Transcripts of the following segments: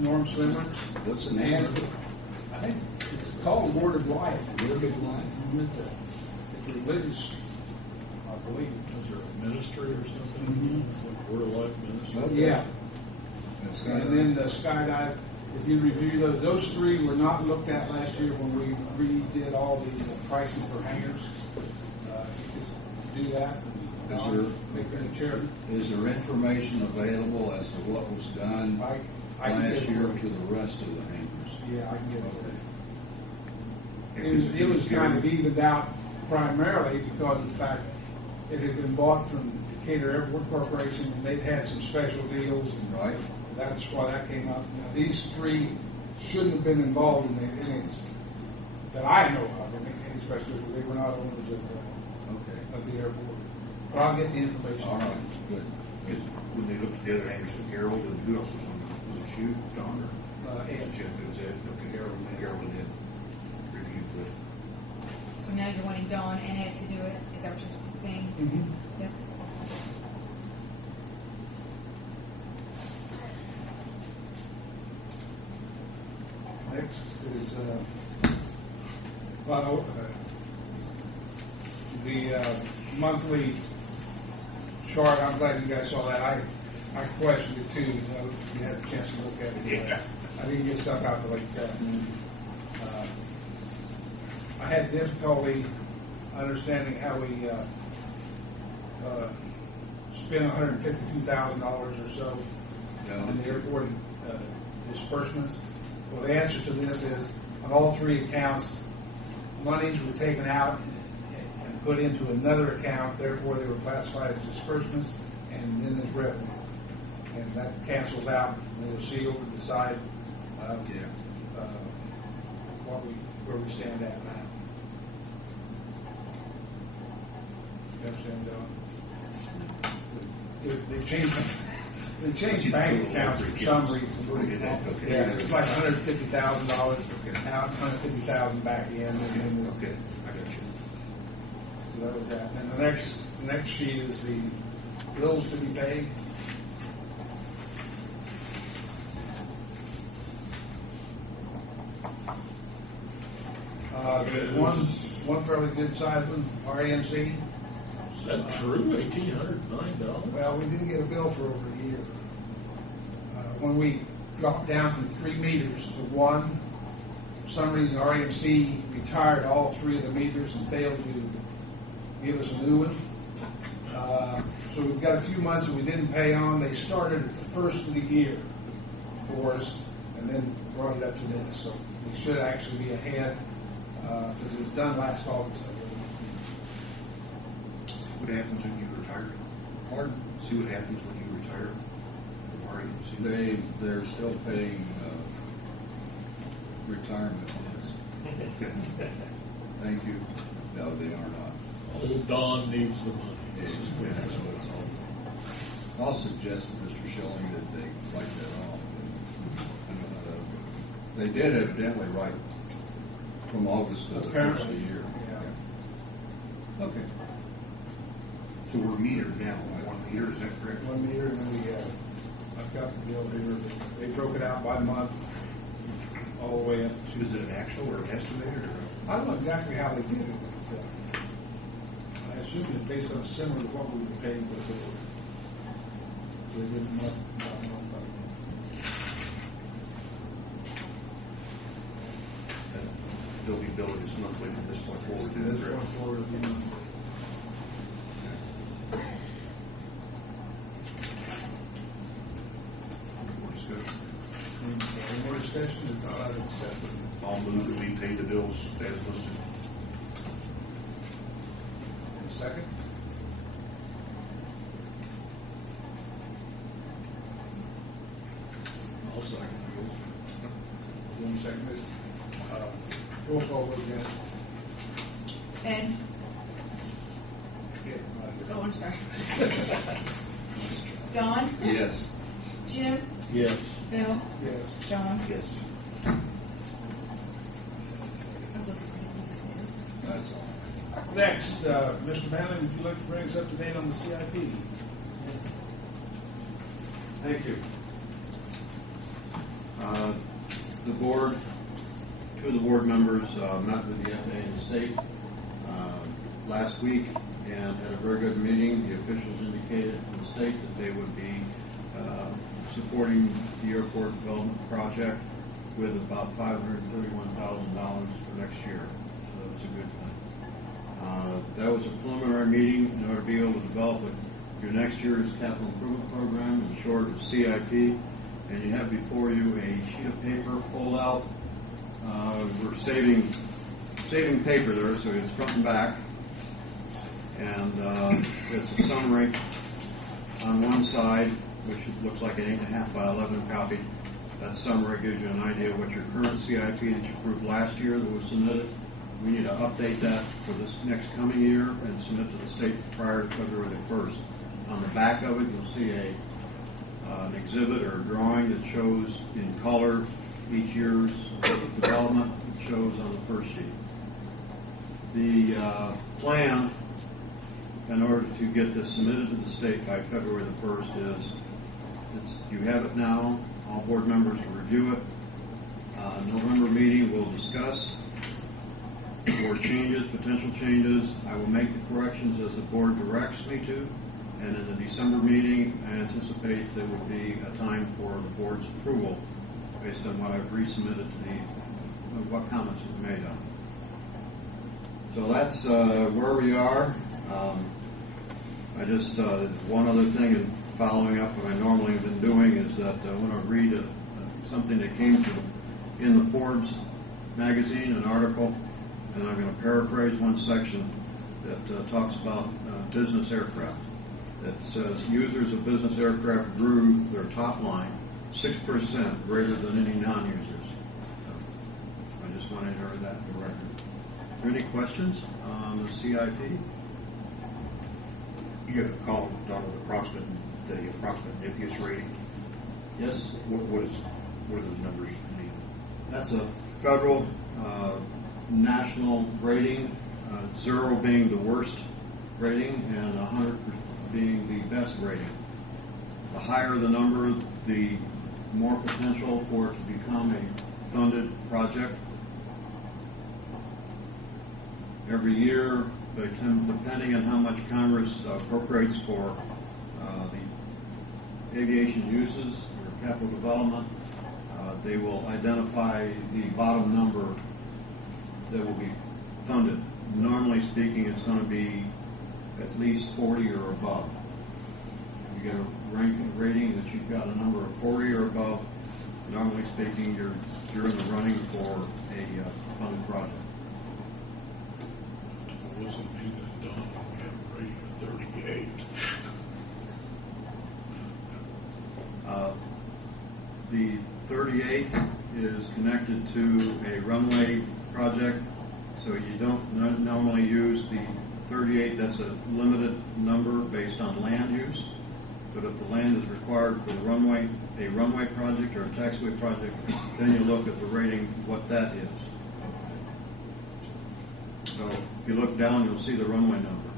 Norm Slimmers. What's the name? I think it's called Word of Life. Word of Life. It's religious, I believe. Is there a ministry or something? Mhm. It's like Word of Life Ministry? Okay. Yeah. That's And then the skydive, if you review those three were not looked at last year when we redid all the pricing for hangars. If you could do that. Is there, Make that a charity. is there information available as to what was done I can last get it year for to you. the rest of the hangars? Yeah, I can get it. Okay. It was kind of evened out primarily because of the fact it had been bought from Decatur Airport Corporation and they'd had some special deals, and Right? that's why that came up. Now, these three shouldn't have been involved in any that I know of, in any special deals. They were not owners Okay. of the airport. But I'll get the information. All right, good. Because when they looked at the other hangers, Gerald and who else was on it? Was it you, Don, or? Ed. Jeff, it was Ed. Okay, Gerald and Ed reviewed the. So now you're wanting Dawn and Ed to do it? Is that what you're saying? Mm-hmm. Yes. Next is the monthly chart. I'm glad you guys saw that. I questioned it too. So you had a chance to look at it. Yeah. I didn't get stuff out till late this afternoon. I had difficulty understanding how we spent $152,000 or so on the airport disbursements. Well, the answer to this is, on all three accounts, monies were taken out and put into another account, therefore they were classified as disbursements, and then there's revenue. And that cancels out, and they'll see over the side where we stand at now. You understand, John? They changed bank accounts for some reason. Okay. Yeah, it's like $150,000 out, $150,000 back in. And then Okay, I got you. so that was that. And the next sheet is the bills to be paid. There's one fairly good sized one, RAMC. Is that true? $1,809? Well, we didn't get a bill for over a year. When we dropped down from 3 meters to 1, for some reason RMC retired all 3 of the meters and failed to give us a new one. So we've got a few months that we didn't pay on. They started at the first of the year for us and then brought it up to this. So we should actually be ahead because it was done last August. What happens when you retire? Pardon? See what happens when you retire from RAMC? They're still paying retirement funds. Thank you. No, they are not. Old Don needs the money. This is what it's all. I'll suggest to Mr. Schilling that they write that off. They did evidently right from August to the first of the year. Yeah. Okay. So we're metered now, 1 meter, is that correct? 1 meter, and then I've got the bill here. They broke it out by month all the way up to. Is it an actual or an estimated? Or? I don't know exactly how they did it, but I assume it's based on similar to what we were paying before. So they did it month by month by month. And they'll be billing us monthly from this point forward. So this going forward, you know. More discussion. Any more discussion? If not, I'd accept it. I'll move that we pay the bills as listed. In a second. I'll second One second. Roll call vote again. Ed? Yes. Oh, I'm sorry. Dawn? Yes. Jim? it. Yes. Bill? Yes. John? Yes. I was looking for you. That's all. Next, Mr. Manley, would you like to bring us up to date on the CIP? Thank you. The board, two of the board members met with the FAA and the state last week and had a very good meeting. The officials indicated from the state that they would be supporting the airport development project with about $531,000 for next year. So that was a good thing. That was a preliminary meeting in order to be able to develop your next year's capital improvement program, in short of CIP. And you have before you a sheet of paper pulled out. We're saving paper there, so it's front and back. And it's a summary on one side, which looks like an 8.5 by 11 copy. That summary gives you an idea of what your current CIP that you approved last year that was submitted. We need to update that for this next coming year and submit to the state prior to February the 1st. On the back of it, you'll see an exhibit or a drawing that shows in color each year's development. It shows on the first sheet. The plan, in order to get this submitted to the state by February the 1st, you have it now. All board members will review it. November meeting will discuss for changes, potential changes. I will make the corrections as the board directs me to. And in the December meeting, I anticipate there will be a time for the board's approval based on what I've resubmitted to what comments were made on. So that's where we are. I just, one other thing in following up what I normally have been doing is that I want to read something that came through in the Forbes magazine, an article, and I'm going to paraphrase one section that talks about business aircraft. It says users of business aircraft grew their top line 6% greater than any non-users. So I just wanted to hear that for the record. Are there any questions on the CIP? You got a column down with the approximate NPS rating. Yes. What do those numbers mean? That's a federal national rating, 0 being the worst rating and 100 being the best rating. The higher the number, the more potential for it to become a funded project. Every year, depending on how much Congress appropriates for the aviation uses or capital development, they will identify the bottom number that will be funded. Normally speaking, it's going to be at least 40 or above. You get a rating that you've got a number of 40 or above. Normally speaking, you're in the running for a funded project. It wasn't me that done when we have a rating of 38. The 38 is connected to a runway project, so you don't normally use the 38. That's a limited number based on land use. But if the land is required for the runway, a runway project or a taxiway project, then you look at the rating, what that is. So if you look down, you'll see the runway number.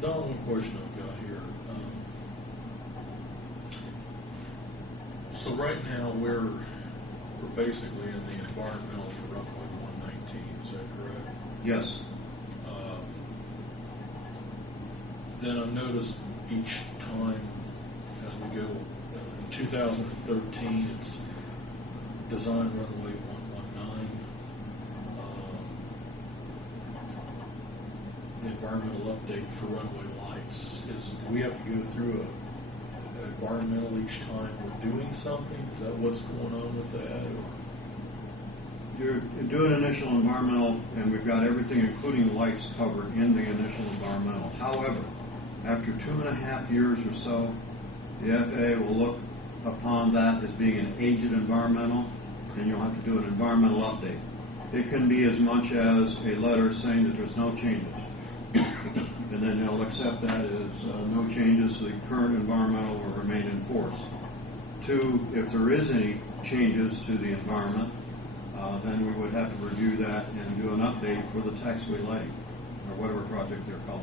Don, one question I've got here. So right now we're basically in the environmental for runway 119. Is that correct? Yes. Then I noticed each time as we go, in 2013, it's design runway 119. The environmental update for runway lights do we have to go through an environmental each time we're doing something? Is that what's going on with that? Or? You're doing initial environmental, and we've got everything, including lights, covered in the initial environmental. However, after 2.5 years or so, the FAA will look upon that as being an aged environmental, and you'll have to do an environmental update. It can be as much as a letter saying that there's no changes. And then they'll accept that as no changes, so the current environmental will remain in force. 2, if there is any changes to the environment, then we would have to review that and do an update for the taxiway lighting, or whatever project they're calling